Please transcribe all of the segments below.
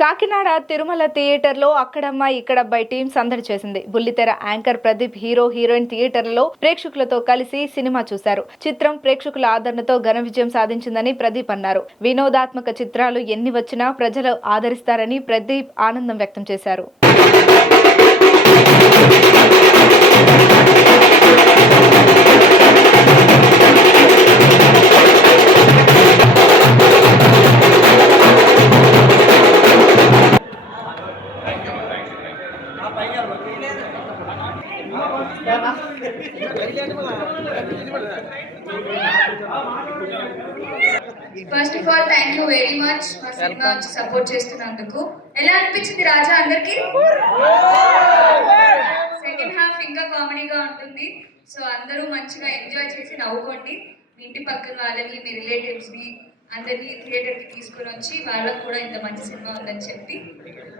కాకినాడ తిరుమల థియేటర్లో అక్కడమ్మ ఇక్కడబ్బాయి టీం సందడి చేసింది. బుల్లితెర యాంకర్ ప్రదీప్ హీరో హీరోయిన్ థియేటర్లో ప్రేక్షకులతో కలిసి సినిమా చూశారు. చిత్రం ప్రేక్షకుల ఆదరణతో ఘన విజయం సాధించిందని ప్రదీప్ అన్నారు. వినోదాత్మక చిత్రాలు ఎన్ని వచ్చినా ప్రజలు ఆదరిస్తారని ప్రదీప్ ఆనందం వ్యక్తం చేశారు. First of all thank you very much మా సినిమా వచ్చి సపోర్ట్ చేస్తున్నందుకు. ఎలా అనిపించింది రాజా అందరికి? సెకండ్ హాఫ్ ఇంకా కామెడీగా ఉంటుంది. సో అందరూ మంచిగా ఎంజాయ్ చేసి నవ్వుకోండి. మీ ఇంటి పక్కన వాళ్ళని, మీ రిలేటివ్స్ని అందరినీ థియేటర్కి తీసుకొని వచ్చి వాళ్ళకు కూడా ఇంత మంచి సినిమా ఉందని చెప్పి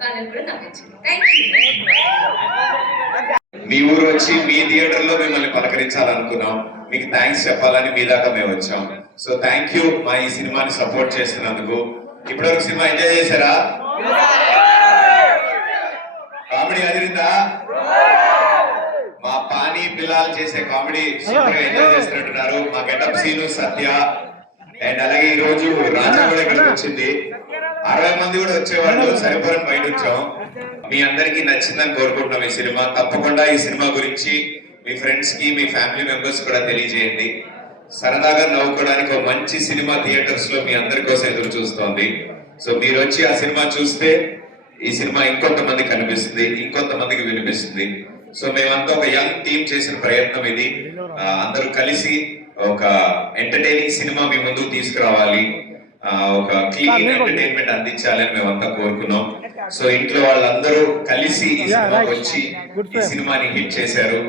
వాళ్ళని కూడా నవ్వించింది. Thank you. మీ ఊరు వచ్చి మీ థియేటర్లో మిమ్మల్ని పలకరించాలనుకున్నాం. మీకు థ్యాంక్స్ చెప్పాలని మీ దాకా మేము వచ్చాం. సో థ్యాంక్ యూ మా ఈ సినిమాని సపోర్ట్ చేస్తున్నందుకు. ఇప్పటివరకు సినిమా ఎంజాయ్ చేశారా? కామెడీ అదిరిందా? మా పానీ పిల్లలు చేసే కామెడీ సూపర్ ఎంజాయ్ చేస్తున్నట్టున్నారు. మా గెటప్ సీను, సత్య అండ్ అలాగే ఈ రోజు రాజా కూడా ఇక్కడికి వచ్చింది. 60 మంది కూడా వచ్చేవాళ్ళు, సరిపోరని బయట వచ్చాం. మీ అందరికీ నచ్చిందని కోరుకుంటున్నాం ఈ సినిమా. తప్పకుండా ఈ సినిమా గురించి మీ ఫ్రెండ్స్ కి, మీ ఫ్యామిలీ మెంబర్స్ కూడా తెలియజేయండి. సరదాగా నవ్వుకోవడానికి ఒక మంచి సినిమా థియేటర్స్ లో మీ అందరి కోసం ఎదురు చూస్తోంది. సో మీరు వచ్చి ఆ సినిమా చూస్తే ఈ సినిమా ఇంకొంతమంది కనిపిస్తుంది, ఇంకొంతమందికి వినిపిస్తుంది. సో మేమంతా ఒక యంగ్ టీం చేసిన ప్రయత్నం ఇది. అందరూ కలిసి ఒక ఎంటర్టైనింగ్ సినిమా మీ ముందుకు తీసుకురావాలి, ఒక క్లీన్ ఎంటర్టైన్మెంట్ అందించాలని మేమంతా కోరుకున్నాం. సో ఇంట్లో వాళ్ళందరూ కలిసి ఈ సినిమాకి వచ్చి ఈ సినిమాని హిట్ చేశారు.